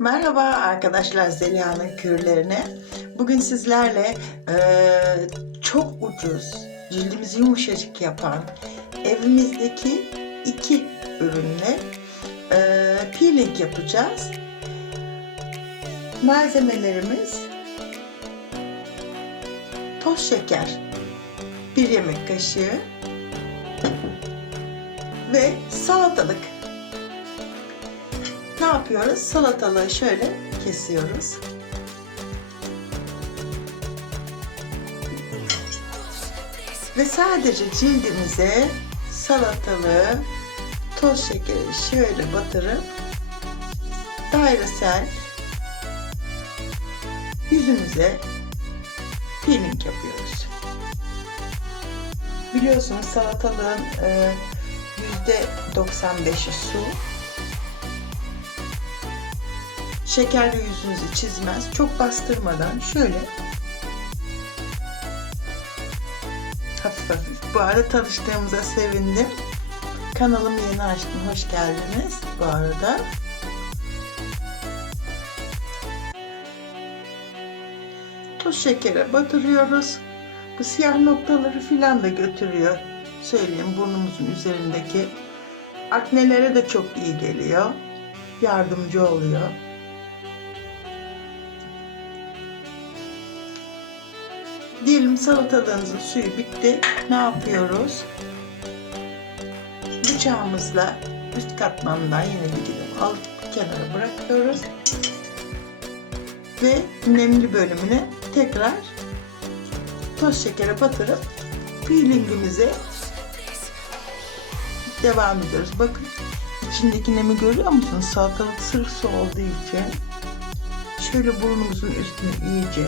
Merhaba arkadaşlar, Zeliha'nın kürlerine. Bugün sizlerle çok ucuz, cildimizi yumuşacık yapan evimizdeki iki ürünle peeling yapacağız. Malzemelerimiz toz şeker 1 yemek kaşığı ve salatalık. Ne yapıyoruz? Salatalığı şöyle kesiyoruz. Ve sadece cildimize salatalığı, toz şekeri şöyle batırıp dairesel yüzümüze peeling yapıyoruz. Biliyorsunuz salatalığın %95'i su. Şekerle yüzünüzü çizmez. Çok bastırmadan şöyle hafif hafif. Bu arada tanıştığımıza sevindim. Kanalımı yeni açtım. Hoş geldiniz bu arada. Tuz şekere batırıyoruz. Bu siyah noktaları filan da götürüyor. Söyleyeyim, burnumuzun üzerindeki aknelere de çok iyi geliyor. Yardımcı oluyor. Diyelim salatalığınızın suyu bitti. Ne yapıyoruz? Bıçağımızla üst katmandan yine bir dilim alıp kenara bırakıyoruz. Ve nemli bölümüne tekrar toz şekere batırıp peelingimize devam ediyoruz. Bakın, içindeki nemi görüyor musunuz? Salatalık sırf su olduğu için şöyle burnumuzun üstünü iyice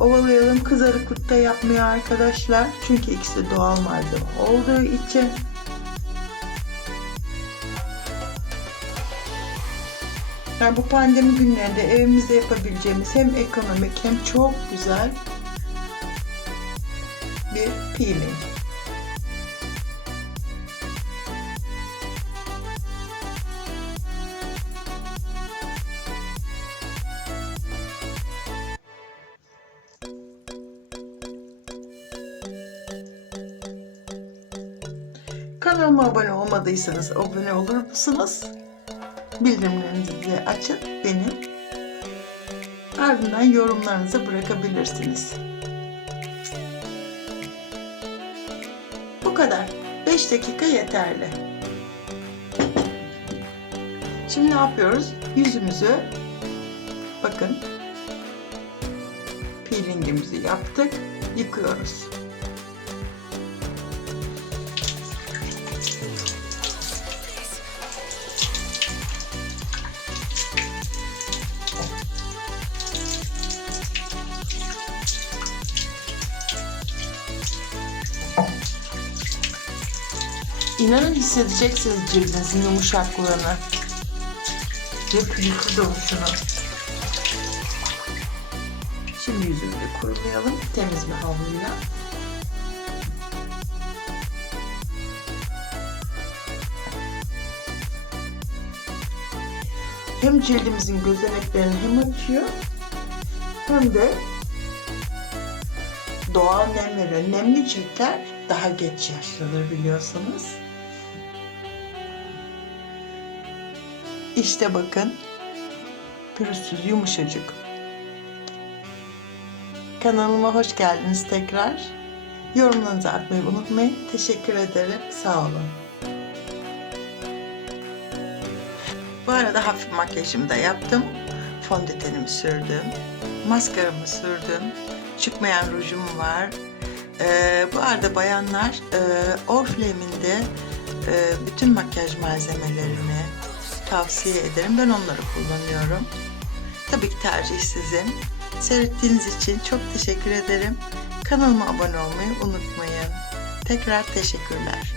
ovalayalım. Kızarıklık da yapmıyor arkadaşlar. Çünkü ikisi doğal malzeme olduğu için. Yani bu pandemi günlerinde evimizde yapabileceğimiz hem ekonomik hem çok güzel bir peeling. Kanalıma abone olmadıysanız abone olur musunuz? Bildirimlerinizi açın benim. Ardından yorumlarınızı bırakabilirsiniz. Bu kadar. 5 dakika yeterli. Şimdi ne yapıyoruz? Yüzümüzü, bakın, peelingimizi yaptık. Yıkıyoruz. İnanın hissedeceksiniz cildinizin yumuşaklığını ve pürüzsüz oluşunu. Şimdi yüzümüzü kurulayalım temiz bir havluyla. Hem cildimizin gözeneklerini hem açıyor hem de doğal nem veriyor. Nemli ciltler daha geç yaşlanır biliyorsunuz. İşte bakın, pürüzsüz, yumuşacık. Kanalıma hoş geldiniz tekrar. Yorumlarınızı atmayı unutmayın. Teşekkür ederim. Sağ olun. Bu arada hafif makyajımı da yaptım. Fondötenimi sürdüm. Maskaramı sürdüm. Çıkmayan rujum var. Bu arada bayanlar Oriflame'in de bütün makyaj malzemelerini tavsiye ederim. Ben onları kullanıyorum. Tabii ki tercih sizin. Seyrettiğiniz için çok teşekkür ederim. Kanalıma abone olmayı unutmayın. Tekrar teşekkürler.